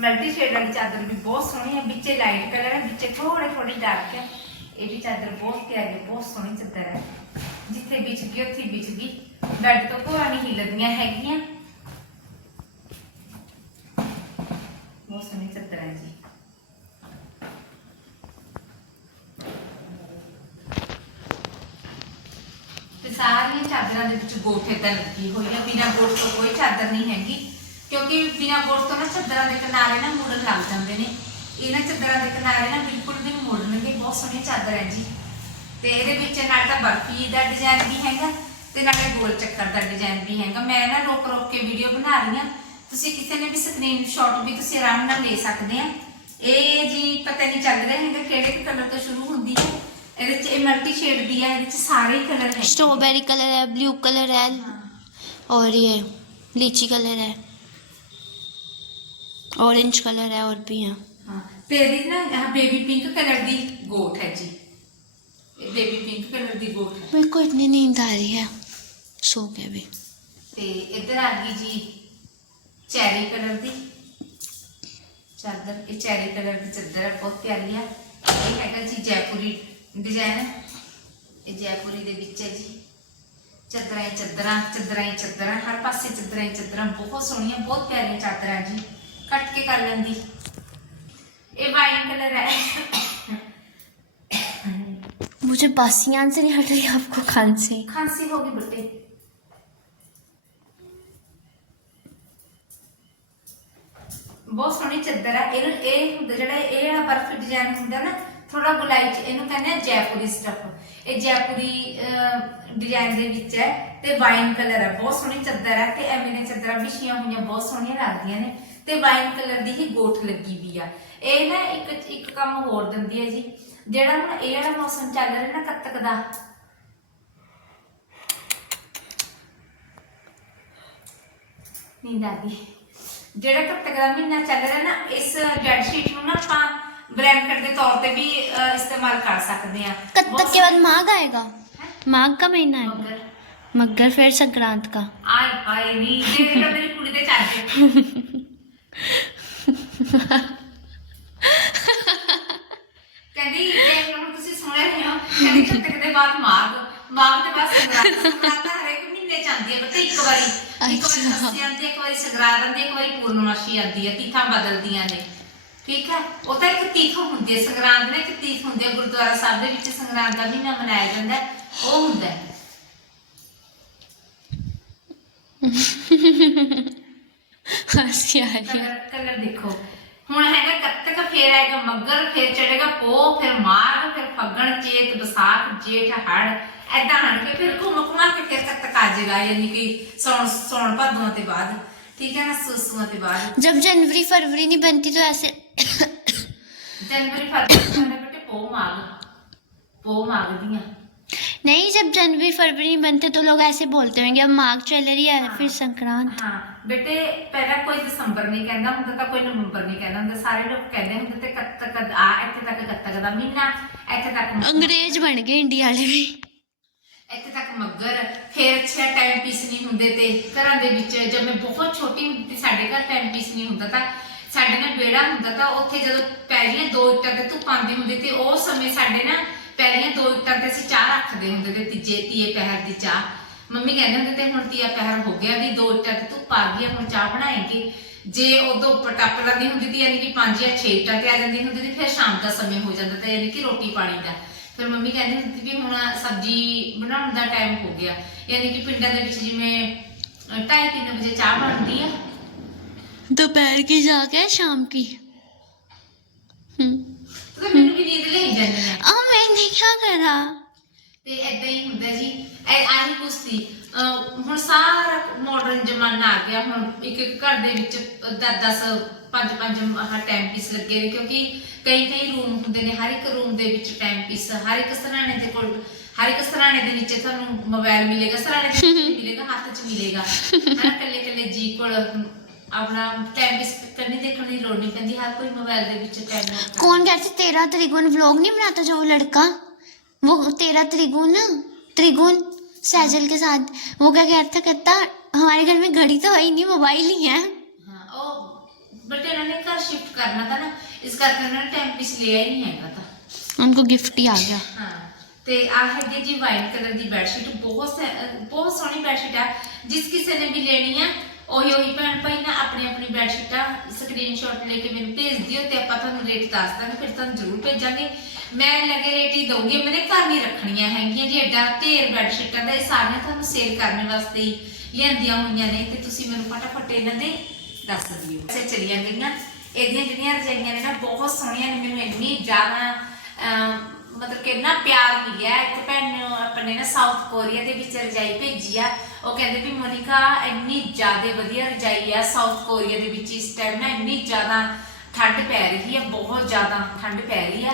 ਮਲਟੀ ਸ਼ੇਡ ਵਾਲੀ ਚਾਦਰ ਵੀ ਬਹੁਤ ਸੋਹਣੀ ਹੈ। ਵਿੱਚੇ ਲਾਈਟ ਕਲਰ ਹੈ, ਵਿੱਚੇ ਥੋੜੇ ਥੋੜੀ ਡਾਰਕ ਹੈ। ਇਹ ਵੀ ਚਾਦਰ ਬਹੁਤ ਪਿਆਰੀ ਬਹੁਤ ਸੋਹਣੀ ਚਾਦਰ ਹੈ। ਜਿੱਥੇ ਵਿਛ ਗਈ, ਉੱਥੇ ਵਿਛ ਗਈ। ਬੈੱਡ ਤੋਂ ਕੋਰਾ ਨਹੀਂ ਹਿੱਲਦੀਆਂ ਹੈਗੀਆਂ ਬਹੁਤ ਸੋਹਣੀ ਚਾਦਰ ਹੈ ਜੀ ਸਾਰੀਆਂ ਚਾਦਰਾਂ ਦੇ ਵਿੱਚ ਗੋਠ ਏਦਾਂ ਲੱਗੀ ਹੋਈ ਹੈ ਬਿਨਾਂ ਗੋਠ ਤੋਂ ਕੋਈ ਚਾਦਰ ਨਹੀਂ ਹੈਗੀ, ਕਿਉਂਕਿ ਬਿਨਾਂ ਗੋਠ ਤੋਂ ਨਾ ਚਾਦਰਾਂ ਦੇ ਕਿਨਾਰੇ ਨਾ ਮੁੜਨ ਲੱਗ ਜਾਂਦੇ ਨੇ। ਇਹਨਾਂ ਚਾਦਰਾਂ ਦੇ ਕਿਨਾਰੇ ਨਾ ਬਿਲਕੁਲ ਵੀ ਮੁੜਨਗੇ, ਬਹੁਤ ਸੋਹਣੀ ਚਾਦਰ ਹੈ ਜੀ। ਤੇ ਇਹਦੇ ਵਿੱਚ ਨਾਲ ਤਾਂ ਬਰਫੀ ਦਾ ਡਿਜ਼ਾਈਨ ਵੀ ਹੈਗਾ, ਤੇ ਨਾਲੇ ਗੋਲ ਚੱਕਰ ਦਾ ਡਿਜ਼ਾਈਨ ਵੀ ਹੈਗਾ। ਮੈਂ ਨਾ ਰੋਕ ਰੋਕ ਕੇ ਵੀਡੀਓ ਬਣਾ ਰਹੀ ਹਾਂ। ਤੁਸੀਂ ਕਿਸੇ ਨੇ ਵੀ ਸਕਰੀਨਸ਼ਾਟ ਵੀ ਤੁਸੀਂ ਆਰਾਮ ਨਾਲ ਲੈ ਸਕਦੇ ਆ। ਇਹ ਜੀ ਪਤਾ ਨਹੀਂ ਚੱਲ ਰਿਹਾ ਹੈਗਾ ਕਿਹੜੇ ਕਲਰ ਤੋਂ ਸ਼ੁਰੂ ਹੁੰਦੀ ਹੈ। ਇਹਦੇ ਚ ਇਹ ਮਲਟੀ ਸ਼ੇਡ ਦੀ ਹੈ ਇਹਦੇ ਚ ਸਾਰੇ ਹੀ ਕਲਰ ਹੈ
स्ट्रॉबेरी कलर है ब्लू कलर है और ये लीची कलर है ऑरेंज कलर है और भी हैं
ਹਾਂ ਤੇ ਇਹਦੀ ਨਾ ਬੇਬੀ ਪਿੰਕ ਕਲਰ ਦੀ ਗੋਟ ਹੈ ਜੀ ਇਹ ਬੇਬੀ ਪਿੰਕ ਕਲਰ ਦੀ ਗੋਟ ਹੈ
मेरे को इतनी नींद आ रही है सो के भी
ਤੇ ਇੱਧਰ ਆ ਗਈ ਜੀ ਚੈਰੀ ਕਲਰ ਦੀ ਚਾਦਰ ਇਹ ਚੈਰੀ ਕਲਰ ਦੀ ਚਾਦਰ ਹੈ ਬਹੁਤ ਪਿਆਰੀ ਆ ਇਹ ਹੈਗਾ ਜੀ ਜੈਪੁਰੀ ਡਿਜ਼ਾਈਨ ਇਹ ਜੈਪੁਰੀ ਦੇ ਵਿੱਚ ਹੈ ਜੀ ਚਾਦਰਾਂ ਹੀ ਚਾਦਰਾਂ ਚਾਦਰਾਂ ਹੀ ਚਾਦਰਾਂ ਹਰ ਪਾਸੇ ਚਾਦਰਾਂ ਹੀ ਚਾਦਰਾਂ ਬਹੁਤ ਸੋਹਣੀਆਂ ਬਹੁਤ ਪਿਆਰੀਆਂ ਚਾਦਰਾਂ ਜੀ ਕੱਟ ਕੇ ਕਰ ਲੈਂਦੀ ਇਹ ਵਾਈਨ ਕਲਰ ਹੈ
मुझे बासियान से नहीं हट रही आपको खांसी
ਖਾਂਸੀ ਹੋ ਗਈ ਬੁੱਟੇ ਬਹੁਤ ਸੋਹਣੀ ਚੱਦਰ ਹੈ ਇਹਨੂੰ ਇਹ ਹੁੰਦਾ ਜਿਹੜਾ ਇਹ ਜਿਹੜਾ ਬਰਫ ਡਿਜ਼ਾਈਨ ਹੁੰਦਾ ਨਾ ਥੋੜਾ ਗੁਲਾਈ ਚ, ਇਹਨੂੰ ਕਹਿੰਦੇ ਆ ਜੈਪੁਰੀ ਸਟਫ ਇਹ ਜੈਪੁਰੀ ਡਿਜ਼ਾਈਨ ਦੇ ਵਿੱਚ ਹੈ ਤੇ ਵਾਈਨ ਕਲਰ ਹੈ, ਬਹੁਤ ਸੋਹਣੀ ਚੱਦਰ ਹੈ ਤੇ ਐਵੇਂ ਦੀਆਂ ਚੱਦਰਾਂ ਵਿਛੀਆਂ ਹੋਈਆਂ, ਬਹੁਤ ਸੋਹਣੀਆਂ ਲੱਗਦੀਆਂ ਨੇ ਤੇ ਵਾਈਨ ਕਲਰ ਦੀ ਹੀ ਗੋਠ ਲੱਗੀ ਵੀ ਆ। ਇਹ ਨਾ ਇੱਕ ਇੱਕ ਕੰਮ ਹੋਰ ਦਿੰਦੀ ਹੈ ਜੀ, ਜਿਹੜਾ ਹੁਣ ਇਹ ਵਾਲਾ ਮੌਸਮ ਚੱਲ ਰਿਹਾ ਨਾ ਕੱਤਕ ਦਾ। ਨੀਂਦ ਆ ਗਈ। ਜਿਹੜਾ ਕੱਤਕ ਦਾ ਮਹੀਨਾ ਚੱਲ ਰਿਹਾ ਨਾ, ਇਸ ਬੈੱਡ ਸ਼ੀਟ ਨੂੰ ਨਾ ਆਪਾਂ ਬਲੈਂਕਟ ਦੇ ਤੌਰ ਤੇ ਵੀ ਅਹ, ਇਸਤੇਮਾਲ ਕਰ ਸਕਦੇ ਆ
कब तक के बाद माघ आएगा माघ का महीना आएगा
ਮਗਰ
मगर फिर संक्रांत का
ਆਏ ਹਾਏ ਨਹੀਂ ਦੇਖ ਲਓ ਮੇਰੀ ਕੁੜੀ ਦੇ ਚੱਜ ਕਹਿੰਦੀ ਦੇਖ ਲਓ ਹੁਣ ਤੁਸੀਂ ਸੁਣ ਰਹੇ ਹੋ ਕਹਿੰਦੀ ਕੱਤਕ ਦੇ ਬਾਅਦ ਮਾਘ ਮਾਘ ਦੇ ਬਾਅਦ ਸੰਗਰਾਂਦ ਸੰਗਰਾਂਦ ਤਾਂ ਹਰੇਕ ਮਹੀਨੇ ਚ ਆਉਂਦੀ ਹੈ ਬਤੇ ਇੱਕ ਵਾਰੀ ਇੱਕ ਵਾਰੀ
ਅੱਛਾ।
ਸੱਸੀ ਆਉਂਦੀ ਹੈ ਇੱਕ ਵਾਰੀ ਸੰਗਰਾਂਦ ਆਉਂਦੀ ਹੈ ਇੱਕ ਵਾਰੀ ਪੂਰਨਮਾਸ਼ੀ ਆਉਂਦੀ ਹੈ ਤੀਥਾਂ ਬਦਲਦੀਆਂ ਨੇ ਠੀਕ ਹੈ? ਉੱਥੇ ਇੱਕ ਤੀਖ ਹੁੰਦੀ ਹੈ ਸੰਗਰਾਂਦ ਦੇ ਇੱਕ ਤੀਖ ਹੁੰਦੀ ਹੈ ਗੁਰਦੁਆਰਾ ਸਾਹਿਬ ਦੇ ਵਿੱਚ ਸੰਗਰਾਂਦ ਦਾ ਮਹੀਨਾ ਮਨਾਇਆ ਜਾਂਦਾ ਉਹ ਹੁੰਦਾ ਹੈ।
ਹਾਸੀ ਆ
ਰਹੀ ਹੈ। ਦੇਖੋ। ਹੁਣ ਹੈਗਾ ਕੱਤਕ ਫੇਰ ਆਏਗਾ ਮੱਗਰ ਫੇਰ ਚੜੇਗਾ ਪੋ ਫਿਰ ਮਾਰ ਫਿਰ ਫੱਗਣ ਚੇਤ ਬਸਾਖ ਜੇਠ ਹੜ ਐਦਾਂ ਹਣ ਕੇ ਫਿਰ ਘੁੰਮ ਘੁਮਾ ਕੇ ਫਿਰ ਕੱਤਕ ਆ ਜਾਏਗਾ ਯਾਨੀ ਕਿ ਸੌਣ ਸੌਣ ਭਾਦੋਂ ਤੇ ਬਾਅਦ। ਠੀਕ ਹੈ ਨਾ ਸੂਸੂਆਂ ਤੇ ਬਾਅਦ
जब जनवरी फरवरी नहीं बनती तो ऐसे
ਜਨਵਰੀ ਫਰਵਰੀ ਸਾਡੇ ਬੇਟੇ ਪੋ ਮਾਘ ਪੋ ਮਾਘ ਦੀਆਂ
नहीं जब जनवरी फरवरी नहीं बनते तो लोग ऐसे बोलते होंगे अब माघ चल रही है फिर संक्रांत
ਹਾਂ ਬੇਟੇ ਪਹਿਲਾਂ ਕੋਈ ਦਸੰਬਰ ਨਹੀਂ ਕਹਿੰਦਾ ਹੁੰਦਾ ਤਾਂ ਕੋਈ ਨਵੰਬਰ ਨਹੀਂ ਕਹਿੰਦਾ ਹੁੰਦਾ ਸਾਰੇ ਲੋਕ ਕਹਿੰਦੇ ਹੁੰਦੇ ਤੇ ਕੱਤਕ ਆ ਇੱਥੇ ਤੱਕ ਕੱਤਕ ਦਾ ਮਹੀਨਾ ਇੱਥੇ ਤੱਕ
अंग्रेज बन गए इंडिया वाले भी
ਇੱਥੇ ਤੱਕ ਮੱਗਰ ਫਿਰ ਅੱਛਾ ਟਾਈਮ ਪੀਸ ਨਹੀਂ ਹੁੰਦੇ ਤੇ ਘਰਾਂ ਦੇ ਵਿੱਚ ਜਦ ਮੈਂ ਬਹੁਤ ਛੋਟੀ ਹੁੰਦੀ ਸਾਡੇ ਘਰ ਟਾਈਮ ਪੀਸ ਨਹੀਂ ਹੁੰਦਾ ਤਾਂ ਸਾਡੇ ਨਾਲ ਬੇੜਾ ਹੁੰਦਾ ਤਾਂ ਉੱਥੇ ਜਦੋਂ ਪਹਿਲੀਆਂ ਦੋ ਇੱਟਾਂ ਤੇ ਧੁੱਪ ਆਉਂਦੀ ਹੁੰਦੀ ਤੇ ਉਹ ਸਮੇਂ ਸਾਡੇ ਨਾ ਪਹਿਲੀਆਂ ਦੋ ਇੱਟਾਂ ਤੇ ਅਸੀਂ ਚਾਹ ਰੱਖਦੇ ਹੁੰਦੇ ਤੇ ਤੀਜੇ ਤੀਏ ਪਹਿਰ ਦੀ ਚਾਹ। ਮੰਮੀ ਕਹਿੰਦੇ ਹੁੰਦੇ ਤੇ ਹੁਣ ਤੀਆ ਪਹਿਰ ਹੋ ਗਿਆ ਵੀ ਦੋ ਇੱਟਾਂ ਤੇ ਧੁੱਪ ਆ ਗਈ ਹੁਣ ਚਾਹ ਬਣਾਏਗੀ। ਜੇ ਉਦੋਂ ਪਟਾਪ ਲੱਗਦੀ ਹੁੰਦੀ ਤੀ, ਯਾਨੀ ਕਿ ਪੰਜ ਜਾਂ ਛੇ ਇੱਟਾਂ ਤੇ ਆ ਜਾਂਦੀ ਹੁੰਦੀ ਤੇ, ਫਿਰ ਸ਼ਾਮ ਦਾ ਸਮੇਂ ਹੋ ਜਾਂਦਾ ਤਾਂ, ਯਾਨੀ ਕਿ ਰੋਟੀ ਪਾਣੀ ਦਾ। ਫਿਰ ਮੰਮੀ ਕਹਿੰਦੀ ਹੁੰਦੀ ਸੀ ਵੀ ਹੁਣ ਸਬਜ਼ੀ ਬਣਾਉਣ ਦਾ ਟਾਈਮ ਹੋ ਗਿਆ ਯਾਨੀ ਕਿ ਪਿੰਡਾਂ ਦੇ ਵਿੱਚ ਜਿਵੇਂ 2:30 ਵਜੇ ਚਾਹ ਬਣਦੀ ਆ
दोपहर की जाके शाम की हम्म।
ਤੇ ਮੈਨੂੰ ਵੀ ਨੀਂਦ ਲਈ ਜਾਂਦੀ ਹੈ
अब मैंने क्या करा
ਤੇ ਐਦਾਂ ਹੀ ਹੁੰਦਾ ਜੀ ਐ ਆਹੀ ਕੁਸ਼ਤੀ ਅਹ ਹੁਣ ਸਾਰਾ ਮਾਡਰਨ ਜ਼ਮਾਨਾ ਆ ਗਿਆ। ਹੁਣ ਇੱਕ ਇੱਕ ਘਰ ਦੇ ਵਿੱਚ 10-10 5-5 ਆਹ ਟਾਈਮ ਪੀਸ ਲੱਗੇ ਹੋਏ। ਕਿਉਂਕਿ ਕਈ ਕਈ ਰੂਮ ਹੁੰਦੇ ਨੇ, ਹਰ ਇੱਕ ਰੂਮ ਦੇ ਵਿੱਚ ਟਾਈਮ ਪੀਸ ਹਰ ਇੱਕ ਸਰਾਣੇ ਦੇ ਕੋਲ, ਹਰ ਇੱਕ ਸਰਾਣੇ ਦੇ ਨੀਚੇ ਤੁਹਾਨੂੰ ਮੋਬਾਈਲ ਮਿਲੇਗਾ, ਸਰਾਣੇ ਦੇ ਵਿੱਚ ਮਿਲੇਗਾ, ਹੱਥ 'ਚ ਮਿਲੇਗਾ। ਹਰ ਕੱਲੇ ਕੱਲੇ ਜੀ ਕੋਲ ਆਪਣਾ ਟਾਈਮ ਪੀਸ ਕਰਨੀ ਦੇਖਣ ਦੀ ਲੋੜ ਨਹੀਂ ਪੈਂਦੀ, ਹਰ ਕੋਈ ਮੋਬਾਈਲ ਦੇ ਵਿੱਚ ਟਾਈਮ ਕੌਣ
ਕਹਿੰਦਾ 13 ਤਰੀਕ ਨੂੰ ਵਲੌਗ ਨਹੀਂ ਬਣਾਤਾ ਜੋ ਲੜਕਾ? ਉਹ 13 ਤਰੀਕ ਨੂੰ ਤ੍ਰਿਗੁਣ सैजल के साथ वो क्या कहता कहता हमारे घर में घड़ी तो है ही नहीं मोबाइल ही है
ਹਾਂ ਉਹ ਬਟ ਇਹਨਾਂ ਨੇ ਘਰ ਸ਼ਿਫਟ ਕਰਨਾ ਤਾਂ ਨਾ ਇਸ ਕਰਕੇ ਉਹਨਾਂ ਨੇ ਟਾਈਮ ਪੀਸ ਲਿਆ ਹੀ ਨਹੀਂ ਹੈਗਾ ਤਾਂ
उनको गिफ्ट ही आ गया
ਹਾਂ ਤੇ ਆ ਹੈਗੀ ਜੀ ਵਾਈਟ ਕਲਰ ਦੀ ਬੈੱਡ ਸ਼ੀਟ ਬਹੁਤ ਸ- ਅਹ ਬਹੁਤ ਸੋਹਣੀ ਬੈੱਡ ਸ਼ੀਟ ਆ ਜਿਸ ਕਿਸੇ ਨੇ ਵੀ ਲੈਣੀ ਆ ਉਹੀ ਉਹੀ ਭੈਣ ਭਾਈ ਨਾ ਆਪਣੀ ਆਪਣੀ ਬੈਡਸ਼ੀਟਾਂ ਸਕਰੀਨਸ਼ਾਟ ਲੈ ਕੇ ਮੈਨੂੰ ਭੇਜ ਦਿਓ ਤੇ ਆਪਾਂ ਤੁਹਾਨੂੰ ਰੇਟ ਦੱਸ ਦਾਂਗੇ ਫਿਰ ਤੁਹਾਨੂੰ ਜ਼ਰੂਰ ਭੇਜਾਂਗੇ। ਮੈਂ ਲੱਗੇ ਰੇਟ ਹੀ ਦਊਂਗੀ ਮੈਨੇ ਘਰ ਨਹੀਂ ਰੱਖਣੀਆਂ ਹੈਗੀਆਂ ਜੀ ਐਡਾ ਢੇਰ ਬੈਡਸ਼ੀਟਾਂ ਦਾ ਇਹ ਸਾਰੀਆਂ ਤੁਹਾਨੂੰ ਸੇਲ ਕਰਨ ਵਾਸਤੇ ਹੀ ਲਿਆਂਦੀਆਂ ਹੋਈਆਂ ਨੇ ਤੇ ਤੁਸੀਂ ਮੈਨੂੰ ਫਟਾਫਟ ਇਹਨਾਂ ਦੇ ਦੱਸ ਦਿਓ। ਐਸੇ ਚਲੀਆਂ ਗਈਆਂ ਇਹਦੀਆਂ ਜਿਹੜੀਆਂ ਰਜਾਈਆਂ ਨੇ ਨਾ ਬਹੁਤ ਸੋਹਣੀਆਂ ਨੇ ਮੈਨੂੰ ਇੰਨੀ ਜ਼ਿਆਦਾ ਅਮ, ਮਤਲਬ ਕਿ ਇੰਨਾ ਪਿਆਰ ਮਿਲਿਆ। ਇੱਕ ਭੈਣ ਨੇ ਆਪਣੇ ਨਾ ਸਾਊਥ ਕੋਰੀਆ ਦੇ ਵਿੱਚ ਰਜਾਈ ਭੇਜੀ ਆ ਉਹ ਕਹਿੰਦੇ ਵੀ ਮੋਨਿਕਾ ਇੰਨੀ ਜ਼ਿਆਦਾ ਵਧੀਆ ਰਜਾਈ ਆ ਸਾਊਥ ਕੋਰੀਆ ਦੇ ਵਿੱਚ ਇਸ ਟਾਈਮ ਨਾ ਇੰਨੀ ਜ਼ਿਆਦਾ ਠੰਡ ਪੈ ਰਹੀ ਆ ਬਹੁਤ ਜ਼ਿਆਦਾ ਠੰਡ ਪੈ ਰਹੀ ਆ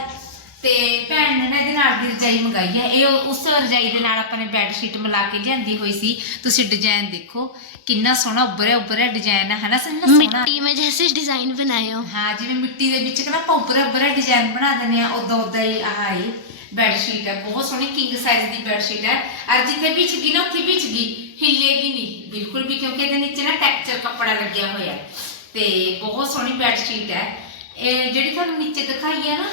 ਤੇ ਭੈਣ ਨੇ ਨਾ ਇਹਦੇ ਨਾਲ ਦੀ ਰਜਾਈ ਮੰਗਾਈ ਹੈ ਇਹ ਉਸ ਰਜਾਈ ਦੇ ਨਾਲ ਆਪਾਂ ਨੇ ਬੈੱਡ ਸ਼ੀਟ ਮਿਲਾ ਕੇ ਲਿਆਂਦੀ ਹੋਈ ਸੀ ਤੁਸੀਂ ਡਿਜ਼ਾਈਨ ਦੇਖੋ ਕਿੰਨਾ ਸੋਹਣਾ ਉੱਭਰਿਆ ਉੱਭਰਿਆ ਡਿਜ਼ਾਈਨ ਹੈ ਹਨਾ ਸੰਨਾ ਸੋਹਣਾ
मिट्टी में जैसे डिजाइन बनाए हो
ਹਾਂ ਜਿਵੇਂ ਮਿੱਟੀ ਦੇ ਵਿੱਚ ਕਿਹੜਾ ਪੌਪਰਾ ਉੱਭਰਿਆ ਡਿਜ਼ਾਈਨ ਬਣਾ ਦਿੰਦੇ ਆ ਉਦੋਂ ਉਦਾਂ ਹੀ ਆਹ ਹੀ ਬੈੱਡ ਸ਼ੀਟ ਹੈ ਬਹੁਤ ਸੋਹਣੀ ਕਿੰਗ ਸਾਈਜ਼ ਦੀ ਬੈੱਡ ਸ਼ੀਟ ਹੈ ਔਰ ਜਿੱਥੇ ਵਿਛ ਗਈ ਨਾ ਉੱਥੇ ਵਿਛ ਗਈ ਹਿੱਲੇਗੀ ਨਹੀਂ ਬਿਲਕੁਲ ਵੀ ਕਿਉਂਕਿ ਇਹਦੇ ਨੀਚੇ ਨਾ ਟੈਕਸਚਰ ਕੱਪੜਾ ਲੱਗਿਆ ਹੋਇਆ। ਤੇ ਬਹੁਤ ਸੋਹਣੀ ਬੈੱਡ ਸ਼ੀਟ ਹੈ। ਇਹ ਜਿਹੜੀ ਤੁਹਾਨੂੰ ਨੀਚੇ ਦਿਖਾਈ ਹੈ ਨਾ।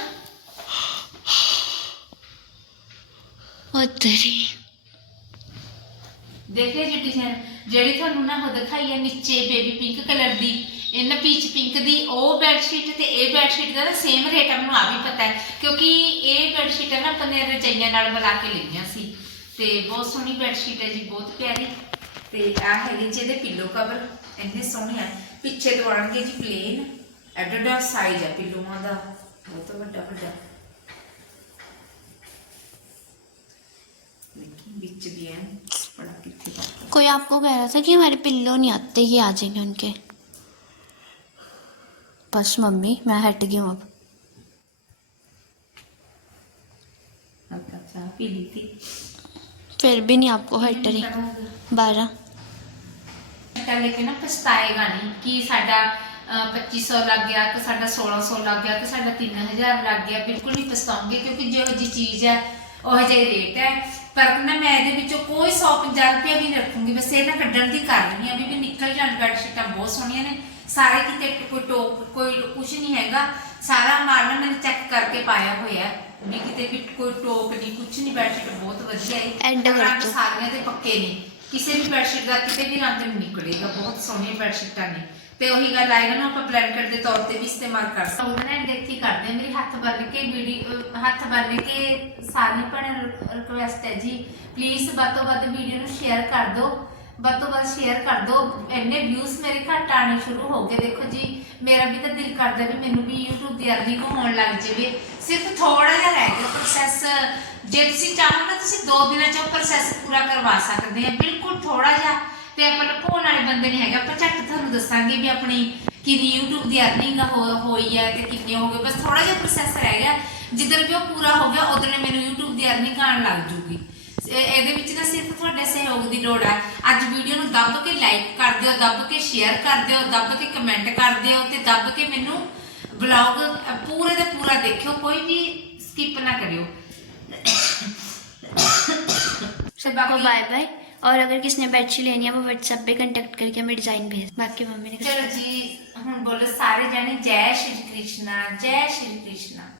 ਉਤਰੀ
ਦੇਖੇ ਜੀ ਡਿਜ਼ਾਈਨ ਜਿਹੜੀ ਤੁਹਾਨੂੰ ਨਾ ਉਹ ਦਿਖਾਈ ਹੈ ਨੀਚੇ ਬੇਬੀ ਪਿੰਕ ਕਲਰ ਦੀ ਇਹਨਾਂ ਪੀਚ ਪਿੰਕ ਦੀ ਉਹ ਬੈੱਡ ਸ਼ੀਟ ਤੇ ਇਹ ਬੈੱਡ ਸ਼ੀਟ ਦਾ ਸੇਮ ਰੇਟ ਆ ਮੈਨੂੰ ਆ ਵੀ ਪਤਾ ਹੈ। ਕਿਉਂਕਿ ਇਹ ਬੈੱਡ ਸ਼ੀਟ ਨਾ ਆਪਾਂ ਰਜਾਈਆਂ ਨਾਲ ਬਣਾ ਕੇ ਲਈਆਂ ਸੀ। ਤੇ ਬਹੁਤ ਸੋਹਣੀ ਬੈੱਡ ਸ਼ੀਟ ਹੈ ਜੀ ਬਹੁਤ ਪਿਆਰੀ ਤੇ ਆ ਹੈਗੇ ਜੀ ਇਹਦੇ ਪਿੱਲੋ ਕਵਰ ਇੰਨੇ ਸੋਹਣੇ ਆ ਪਿੱਛੇ ਤੋਂ ਆਣਗੇ ਜੀ ਪਲੇਨ ਐਡਾ ਸਾਈਜ਼ ਹੈ ਪਿੱਲੋਆਂ ਦਾ ਬਹੁਤ ਵੱਡਾ ਵੱਡਾ ਦੇਖੀ ਵਿੱਚ ਵੀ ਹੈ ਬੜਾ ਕਿੱਥੇ ਤੱਕ
कोई आपको कह रहा था कि हमारे पिल्लो नहीं आते ही आ जाएंगे उनके बस मम्मी मैं हट गई हूँ अब
हल्का चाह पी ली थी
फिर भी नहीं आपको हट रही बारह
कर लेके ना ਪਛਤਾਏਗਾ ਨਹੀਂ ਕਿ ਸਾਡਾ 2500 ਲੱਗ ਗਿਆ ਕਿ ਸਾਡਾ 1600 ਲੱਗ ਗਿਆ ਕਿ ਸਾਡਾ 3000 ਲੱਗ ਗਿਆ। ਬਿਲਕੁਲ ਨਹੀਂ ਪਛਤਾਉਂਗੇ ਕਿਉਂਕਿ ਜਿਹੋ ਜੀ ਚੀਜ਼ ਹੈ, ਉਹ ਜਿਹੇ ਰੇਟ ਹੈ। ਪਰ ਨਾ ਮੈਂ ਇਹਦੇ ਵਿੱਚੋਂ ਕੋਈ 150 ਰੁਪਏ ਵੀ ਰੱਖੂੰਗੀ। ਬਸ ਇਹ ਨਾ ਕੱਢਣ ਦੀ ਕਰ ਰਹੀ ਆ ਵੀ ਨਿਕਲ ਜਾਣ ਗੱਡਸ਼ੀਟਾਂ ਬਹੁਤ ਸੋਹਣੀਆਂ ਨੇ। ਸਾਰੇ ਕਿਤੇ ਕੋਈ ਟੋਪ, ਕੋਈ ਕੁਝ ਨਹੀਂ ਹੈਗਾ। ਸਾਰਾ ਮਾਰਨਾ ਮੈਂ ਚੈੱਕ ਕਰਕੇ ਪਾਇਆ ਹੋਇਆ। ਵੀ ਕਿਤੇ ਵੀ ਕੋਈ ਟੋਪ ਨਹੀਂ ਕੁਝ ਨਹੀਂ ਬੈੱਡ ਸ਼ੀਟ ਬਹੁਤ ਵਧੀਆ ਹੈ
End ਕਰ
ਰੰਗ
ਦਿਓ।
ਸਾਰੀਆਂ ਦੇ ਪੱਕੇ ਨੇ। ਕਿਸੇ ਵੀ ਬੈਡਸ਼ੀਟ ਦਾ ਕਿਤੇ ਵੀ ਰੰਗ ਨਹੀਂ ਨਿਕਲੇਗਾ ਬਹੁਤ ਸੋਹਣੀਆਂ ਬੈਡਸ਼ੀਟਾਂ ਨੇ। ਤੇ ਉਹੀ ਗੱਲ ਆਏਗਾ ਨਾ ਆਪਾਂ ਬਲੈਂਕਟ ਦੇ ਤੌਰ ਤੇ ਵੀ ਇਸਤੇਮਾਲ ਕਰ ਸਕਦੇ ਹਾਂ। ਉਹਨਾਂ ਨੇ ਦੇਖੀ ਕਰਦੇ ਆ, ਮੇਰੀ ਹੱਥ ਬੰਨ ਕੇ ਵੀਡੀਓ ਹੱਥ ਬੰਨ ਕੇ ਸਾਰੀ ਭੈਣਾਂ ਨੂੰ ਰਿਕੁਐਸਟ ਹੈ ਜੀ। ਪਲੀਜ਼ ਵੱਧ ਤੋਂ ਵੱਧ ਵੀਡੀਓ ਨੂੰ ਸ਼ੇਅਰ ਕਰ ਦਿਓ। ਵੱਧ ਤੋਂ ਵੱਧ ਸ਼ੇਅਰ ਕਰ ਦਿਓ। ਇੰਨੇ ਵਿਊਜ਼ ਮੇਰੇ ਘੱਟ ਆਣੇ ਸ਼ੁਰੂ ਹੋ ਗਏ। ਦੇਖੋ ਜੀ, ਮੇਰਾ ਵੀ ਤਾਂ ਦਿਲ ਕਰਦਾ ਵੀ ਮੈਨੂੰ ਵੀ YouTube ਦੀ ਅਰਨਿੰਗ ਹੋਣ ਲੱਗ ਜਾਵੇ। ਸਿਰਫ ਥੋੜਾ ਜਿਹਾ ਰਹਿ ਗਿਆ ਪ੍ਰੋਸੈਸ ਜੇ ਤੁਸੀਂ ਚਾਹੋ ਨਾ, ਤੁਸੀਂ 2 ਦਿਨਾਂ ਚ ਉਹ ਪ੍ਰੋਸੈਸ ਪੂਰਾ ਕਰਵਾ ਸਕਦੇ ਆ। ਬਿਲਕੁਲ ਥੋੜਾ ਜਿਹਾ। ਤੇ ਆਪਾਂ ਲੁਕਾਉਣ ਵਾਲੇ ਬੰਦੇ ਨਹੀਂ ਹੈਗਾ। ਆਪਾਂ ਝੱਟ ਤੁਹਾਨੂੰ ਦੱਸਾਂਗੇ ਵੀ ਆਪਣੀ ਕਿੰਨੀ YouTube ਦੀ ਅਰਨਿੰਗ ਹੋਈ ਹੈ ਤੇ ਕਿੰਨੇ ਹੋ ਗਏ ਬਸ ਥੋੜਾ ਜਿਹਾ ਪ੍ਰੋਸੈਸ ਰਹਿ ਗਿਆ। ਜਿੱਦਣ ਵੀ ਉਹ ਪੂਰਾ ਹੋ ਗਿਆ ਉਦੋਂ ਮੈਨੂੰ YouTube ਦੀ ਅਰਨਿੰਗ ਆਉਣ ਲੱਗ ਜੂਗੀ। ਇਹਦੇ ਵਿੱਚ ਨਾ ਸਿਰਫ ਤੁਹਾਡੇ ਸਹਿਯੋਗ ਦੀ ਲੋੜ ਹੈ ਅੱਜ ਵੀਡੀਓ ਨੂੰ ਦੱਬ ਕੇ ਲਾਈਕ ਕਰ ਦਿਓ ਦੱਬ ਕੇ ਸ਼ੇਅਰ ਕਰ ਦਿਓ ਦੱਬ ਕੇ ਕਮੈਂਟ ਕਰ ਦਿਓ ਤੇ ਦੱਬ ਕੇ ਮੈਨੂੰ ਬਲੌਗ ਪੂਰੇ ਦਾ ਪੂਰਾ ਦੇਖਿਓ ਕੋਈ ਵੀ ਸਕਿਪ ਨਾ ਕਰਿਓ
सबको बाय बाय और अगर किसने बेडशीट लेनी है वो व्हाट्सएप पे कांटेक्ट करके हमें डिजाइन भेज बाकी मम्मी ने कुछ
ਚਲੋ ਜੀ ਹੁਣ ਬੋਲੋ ਸਾਰੇ ਜਾਣੇ ਜੈ ਸ਼੍ਰੀ ਕ੍ਰਿਸ਼ਨਾ ਜੈ ਸ਼੍ਰੀ ਕ੍ਰਿਸ਼ਨਾ